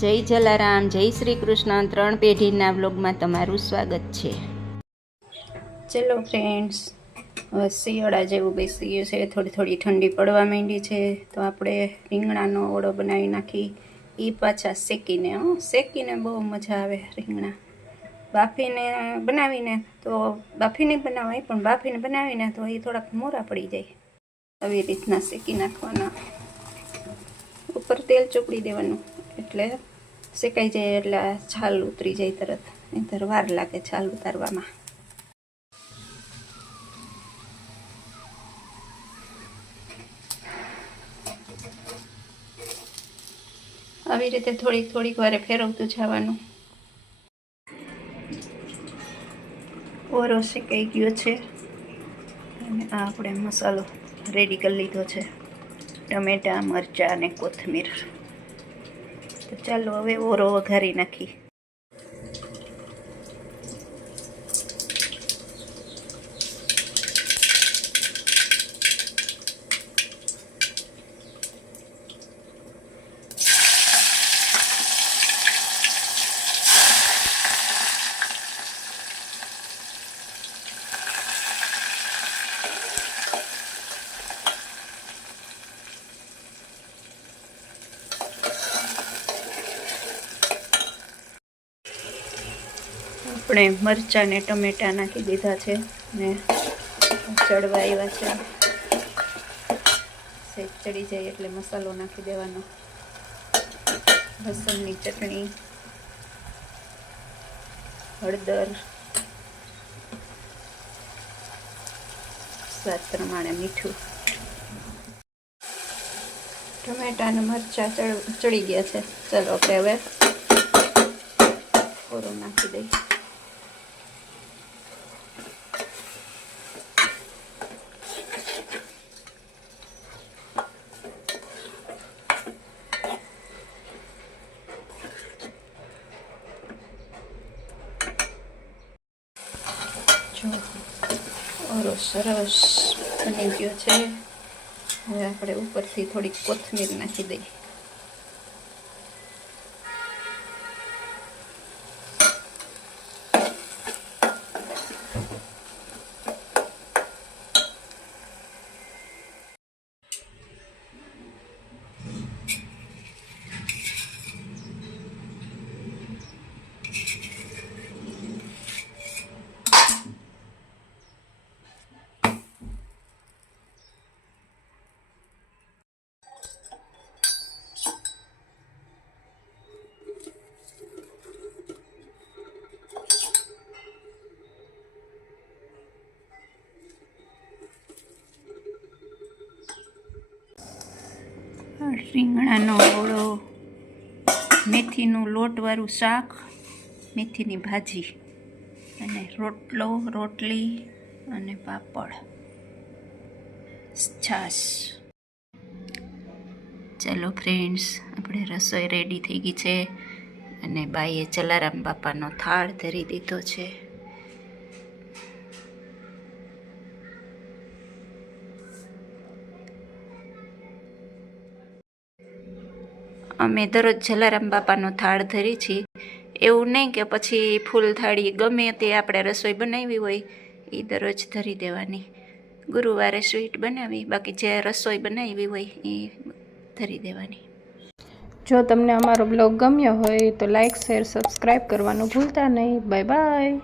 જય જલારામ, જય શ્રી કૃષ્ણ. 3 પેઢીના વ્લોગમાં તમારું સ્વાગત છે. ચલો ફ્રેન્ડ્સ, હવે શિયાળા જેવું બેસી ગયું છે, થોડી થોડી ઠંડી પડવા માંડી છે, તો આપણે રીંગણાનો ઓળો બનાવી નાખી. એ પાછા શેકીને બહુ મજા આવે. રીંગણા બાફીને બનાવીને તો બાફીને બનાવાય, પણ બાફીને બનાવીને તો એ થોડાક મોરા પડી જાય. આવી રીતના શેકી નાખવાના, ઉપર તેલ ચોપડી દેવાનું, એટલે શેકાઈ જાય એટલે છાલ ઉતરી જાય તરત, નહીંતર વાર લાગે છાલ ઉતારવામાં. આવી રીતે થોડીક વારે ફેરવતું જવાનું. ઓરો શેકાઈ ગયો છે અને આ આપણે મસાલો રેડી કરી લીધો છે, ટમેટાં, મરચાં અને કોથમીર. તો ચાલો હવે ઓરો વઘારી નાખી. આપણે મરચાં ને ટમેટાં નાખી દીધા છે ને ચડવા આવ્યા છે. સેજ ચડી જાય એટલે મસાલો નાખી દેવાનો. લસણની ચટણી, હળદર, સ્વાદ પ્રમાણે મીઠું. ટમેટા અને મરચાં ચડી ગયા છે. ચાલો આપણે હવે ઓરો નાખી દઈએ. ઓરો સરસ બની ગયો છે. હવે આપણે ઉપરથી થોડીક કોથમીર નાખી દઈએ. રીંગણાનો ઓળો, મેથીનું લોટવાળું શાક, મેથીની ભાજી અને રોટલી અને પાપડ, છાશ. ચાલો ફ્રેન્ડ્સ, આપણે રસોઈ રેડી થઈ ગઈ છે અને બાઈએ જલારામ બાપાનો થાળ ધરી દીધો છે. અમે દરરોજ જલારામ બાપાનો થાળ ધરી છીએ. એવું નહીં કે પછી ફૂલ થાળી ગમે તે આપણે રસોઈ બનાવી હોય એ દરરોજ ધરી દેવાની. ગુરુવારે સ્વીટ બનાવી, બાકી જે રસોઈ બનાવી હોય એ ધરી દેવાની. જો તમને અમારો બ્લોગ ગમ્યો હોય તો લાઈક, શેર, સબસ્ક્રાઈબ કરવાનું ભૂલતા નહીં. Bye bye.